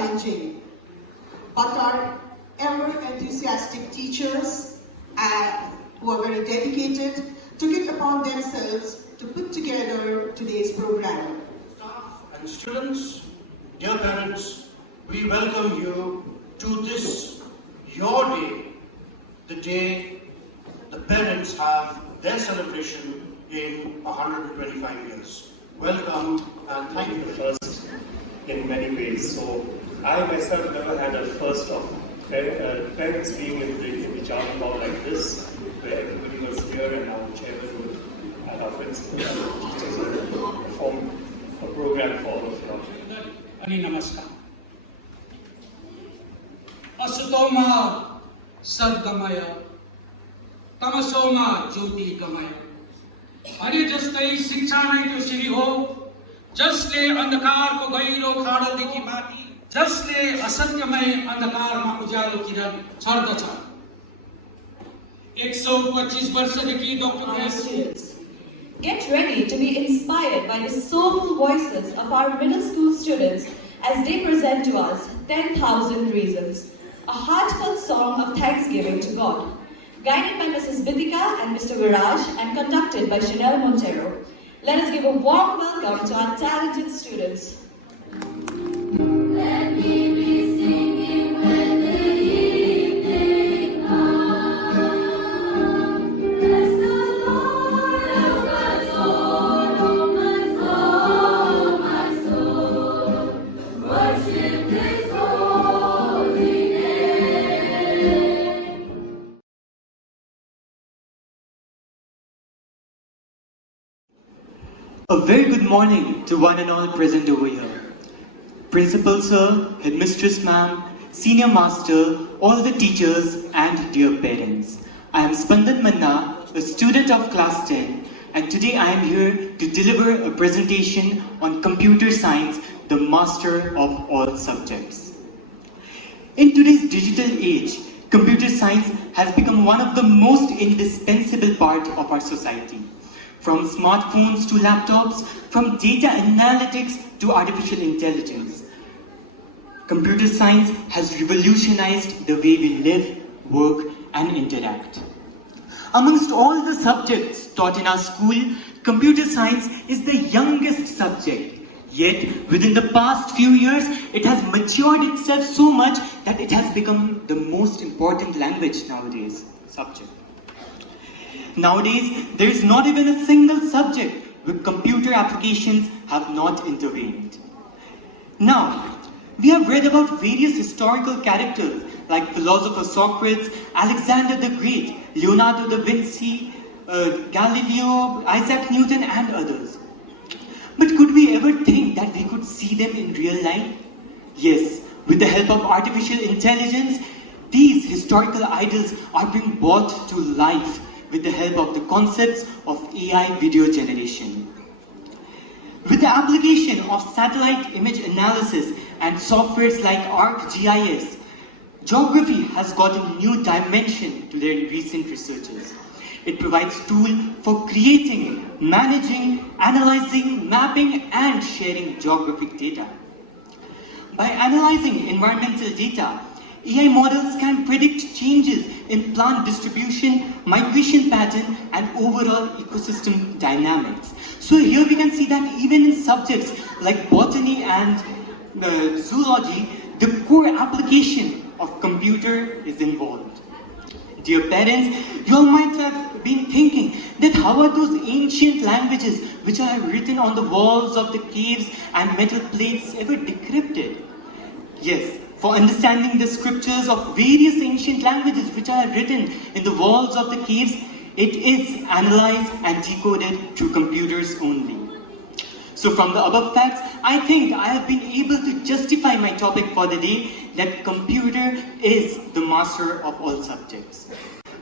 challenging, but our ever enthusiastic teachers who are very dedicated took it upon themselves to put together today's program. Staff and students, dear parents, we welcome you to this, your day, the day the parents have their celebration in 125 years. Welcome and thank you. First in many ways. So I myself never had a first of parents being in the Charter Hall like this, where everybody was here and our chairman and our principal and our teachers would perform a program for all of you. Ani namaskar. Asutoma sadgamaya, tamasoma jyoti gamaya. अनि जस्तै शिक्षा नै त्यो सिरी हो जसले अन्धकारको गहिरो खाडलदेखि माथि जसले असत्यमय अन्धकारमा उज्यालो किरण छर्दछ 125 वर्षदेखि doctor Get ready to be inspired by the soulful voices of our middle school students as they present to us 10,000 Reasons, a heartfelt song of thanksgiving to God. Guided by Mrs. Bidika and Mr. Viraj and conducted by Chanel Montero. Let us give a warm welcome to our talented students. Let me be singing when the evening comes. Bless the Lord, oh my soul, oh my soul, my soul. Worship His holy name. A very good morning to one and all present over here. Principal sir, headmistress ma'am, senior master, all the teachers and dear parents. I am Spandan Manna, a student of class 10, and today I am here to deliver a presentation on computer science, the master of all subjects. In today's digital age, computer science has become one of the most indispensable part of our society. From smartphones to laptops, from data analytics to artificial intelligence. Computer science has revolutionized the way we live, work, and interact. Amongst all the subjects taught in our school, computer science is the youngest subject. Yet, within the past few years, it has matured itself so much that it has become the most important language nowadays, subject. Nowadays, there is not even a single subject where computer applications have not intervened. Now, we have read about various historical characters like philosopher Socrates, Alexander the Great, Leonardo da Vinci, Galileo, Isaac Newton, and others. But could we ever think that we could see them in real life? Yes, with the help of artificial intelligence, these historical idols are being brought to life with the help of the concepts of AI video generation. With the application of satellite image analysis and softwares like ArcGIS, geography has got a new dimension to their recent researches. It provides tools for creating, managing, analyzing, mapping, and sharing geographic data. By analyzing environmental data, AI models can predict changes in plant distribution, migration pattern, and overall ecosystem dynamics. So here we can see that even in subjects like botany and zoology, the core application of computer is involved. Dear parents, you all might have been thinking that how are those ancient languages which are written on the walls of the caves and metal plates ever decrypted? Yes, for understanding the scriptures of various ancient languages which are written in the walls of the caves, it is analyzed and decoded through computers only. So from the above facts, I think I have been able to justify my topic for the day that computer is the master of all subjects.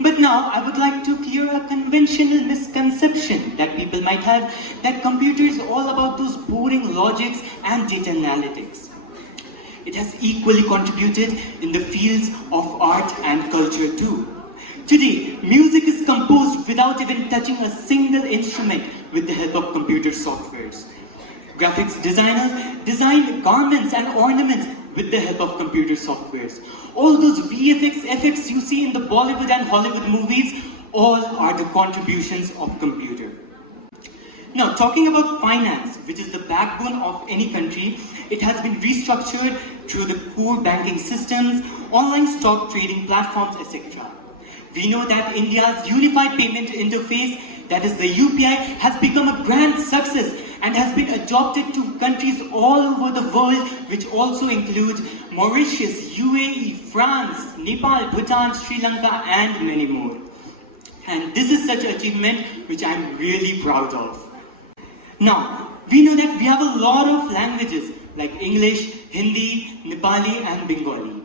But now I would like to clear a conventional misconception that people might have that computer is all about those boring logics and data analytics. It has equally contributed in the fields of art and culture too. Today, music is composed without even touching a single instrument with the help of computer softwares. Graphics designers design garments and ornaments with the help of computer softwares. All those VFX effects you see in the Bollywood and Hollywood movies, all are the contributions of computer. Now, talking about finance, which is the backbone of any country, it has been restructured through the core banking systems, online stock trading platforms, etc. We know that India's unified payment interface, that is the UPI, has become a grand success and has been adopted to countries all over the world, which also include Mauritius, UAE, France, Nepal, Bhutan, Sri Lanka, and many more. And this is such an achievement which I'm really proud of. Now, we know that we have a lot of languages like English, Hindi, Nepali, and Bengali.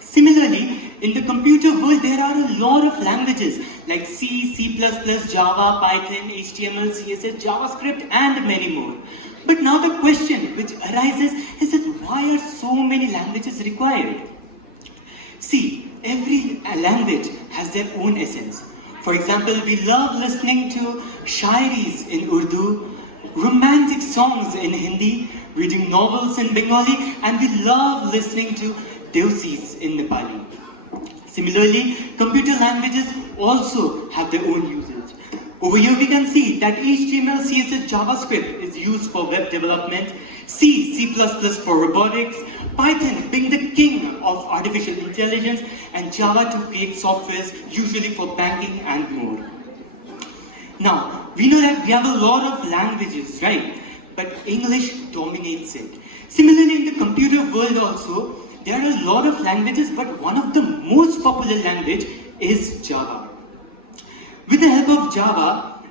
Similarly, in the computer world, there are a lot of languages like C, C++, Java, Python, HTML, CSS, JavaScript, and many more. But now the question which arises is that why are so many languages required? See, every language has their own essence. For example, we love listening to shairis in Urdu, romantic songs in Hindi, reading novels in Bengali, and we love listening to Deusis in Nepali. Similarly, computer languages also have their own usage. Over here we can see that HTML, CSS, JavaScript is used for web development, C, C++ for robotics, Python being the king of artificial intelligence, and Java to create softwares usually for banking and more. Now, we know that we have a lot of languages, right? But English dominates it. Similarly, in the computer world also, there are a lot of languages, but one of the most popular language is Java. With the help of Java,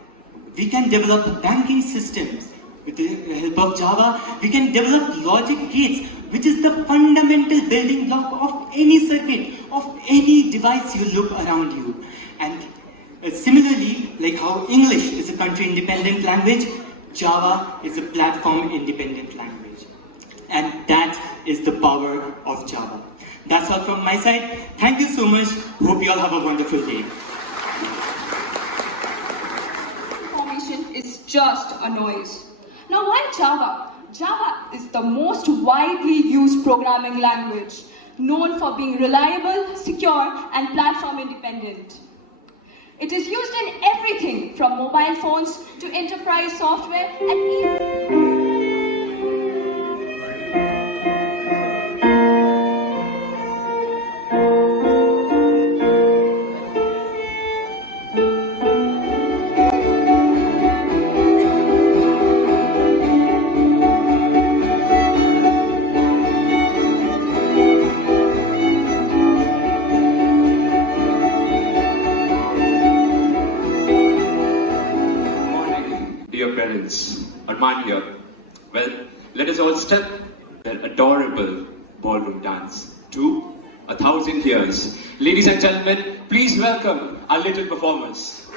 we can develop banking systems. With the help of Java, we can develop logic gates, which is the fundamental building block of any circuit, of any device you look around you. And similarly, like how English is a country-independent language, Java is a platform-independent language. And that is the power of Java. That's all from my side. Thank you so much. Hope you all have a wonderful day. Information is just a noise. Now, why Java? Java is the most widely used programming language, known for being reliable, secure, and platform-independent. It is used in everything from mobile phones to enterprise software and even... Here. Well, let us all step their adorable ballroom dance to 1,000 years. Ladies and gentlemen, please welcome our little performers.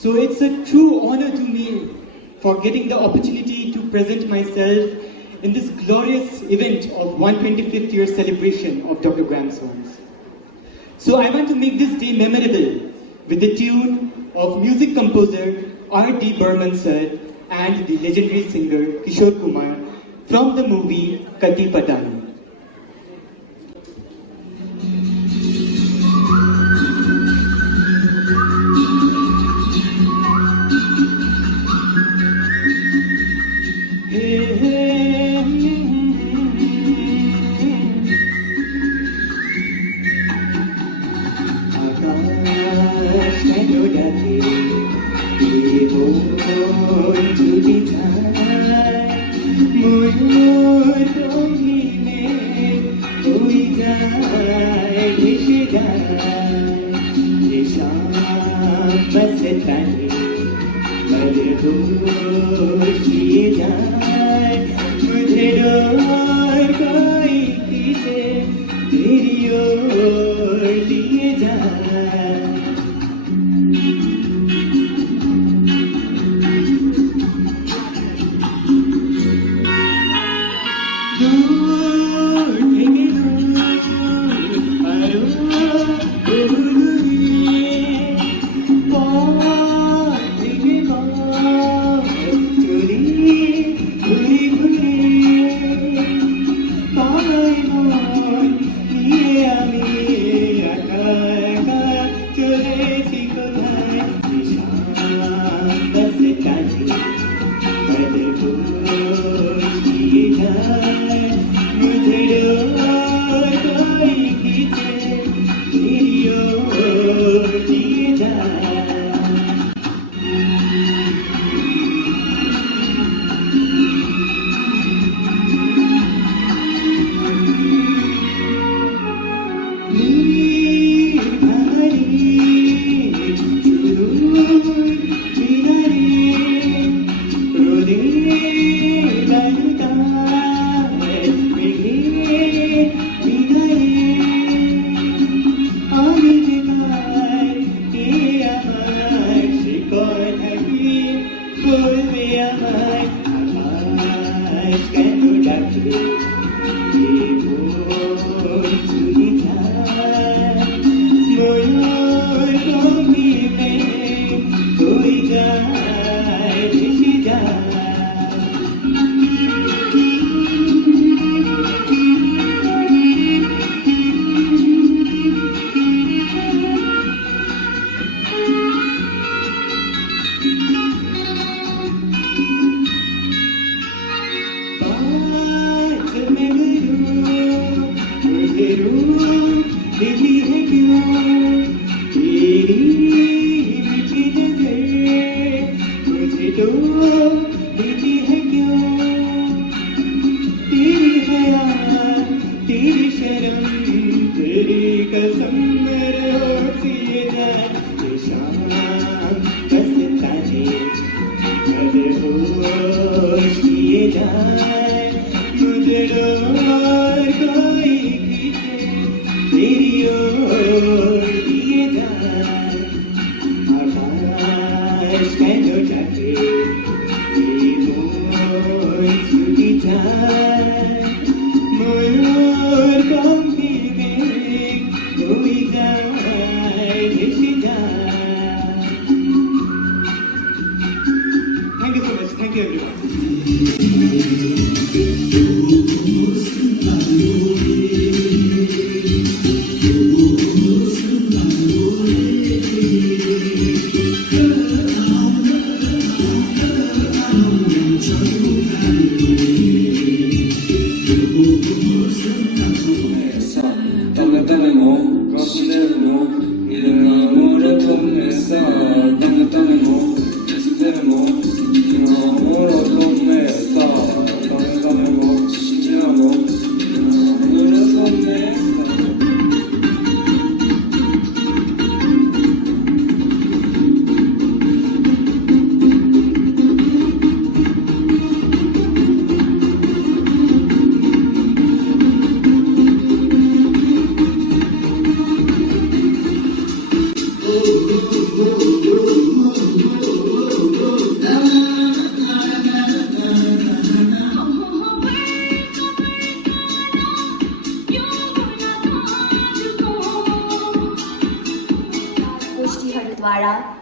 So it's a true honor to me for getting the opportunity to present myself in this glorious event of 125th year celebration of Dr. Graham's songs. So I want to make this day memorable with the tune of music composer R.D. Burman sir and the legendary singer Kishore Kumar from the movie Kati Patani. Hey, hey, कोई में कोई जाए ढिश जाए ये शाम बस तनी मदहोश किए जाए मुझे डोर कोई खींचे तेरी ओर लिए जाए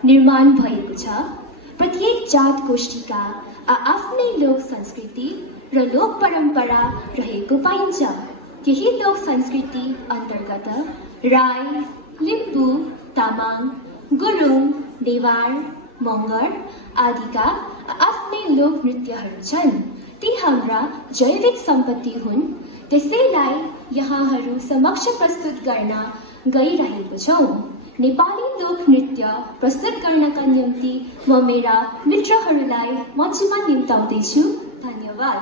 निर्माण भएको छ। प्रत्येक जात गोष्ठीका आफ्नै लोक संस्कृति र लोक परम्परा रहेको पाइन्छ। केही लोक संस्कृति अन्तर्गत राई, लिम्बू, तामाङ, गुरुङ, नेवार, मगर आदिका आफ्नै लोक नृत्यहरू छन्। ती हाम्रा जैविक सम्पत्ति हुन्, त्यसैलाई यहाँहरू समक्ष प्रस्तुत गर्न गइरहेको छौँ। नेपाली लोक नृत्य प्रस्तुत गर्नका निम्ति म मेरा मित्रहरूलाई मञ्चमा निम्ताउँदैछु। धन्यवाद।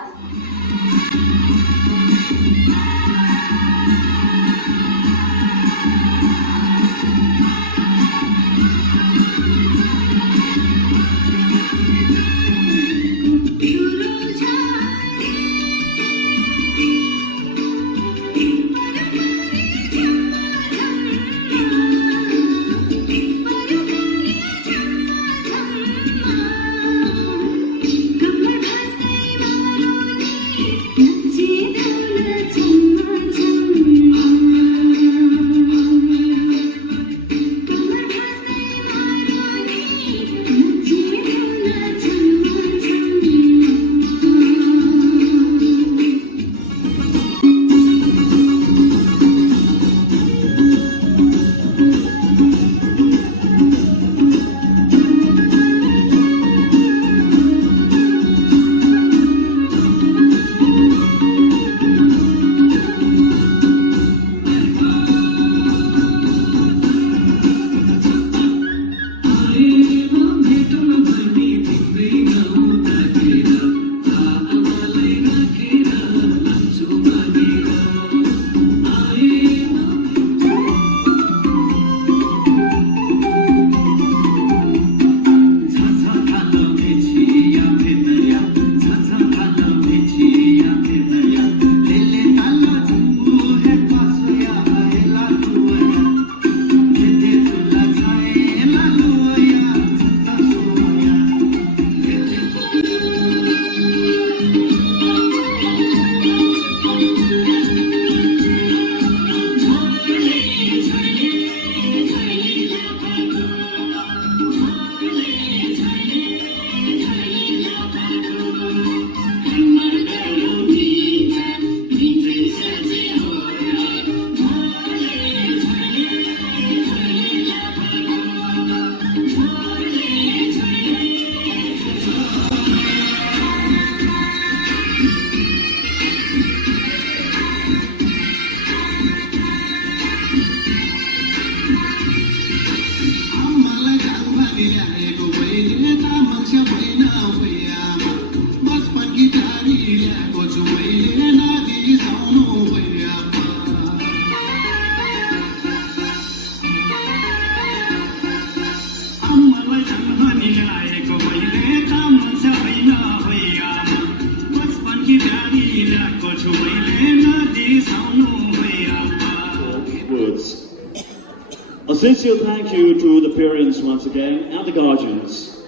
sincere thank you to the parents once again and the guardians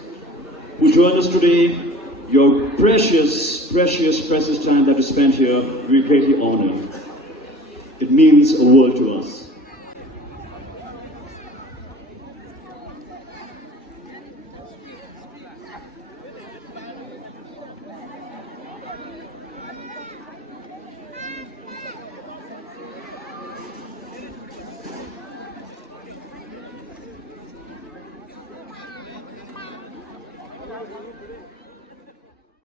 who joined us today. Your precious time that you spent here, we greatly honor. It means a world to us. Thank you.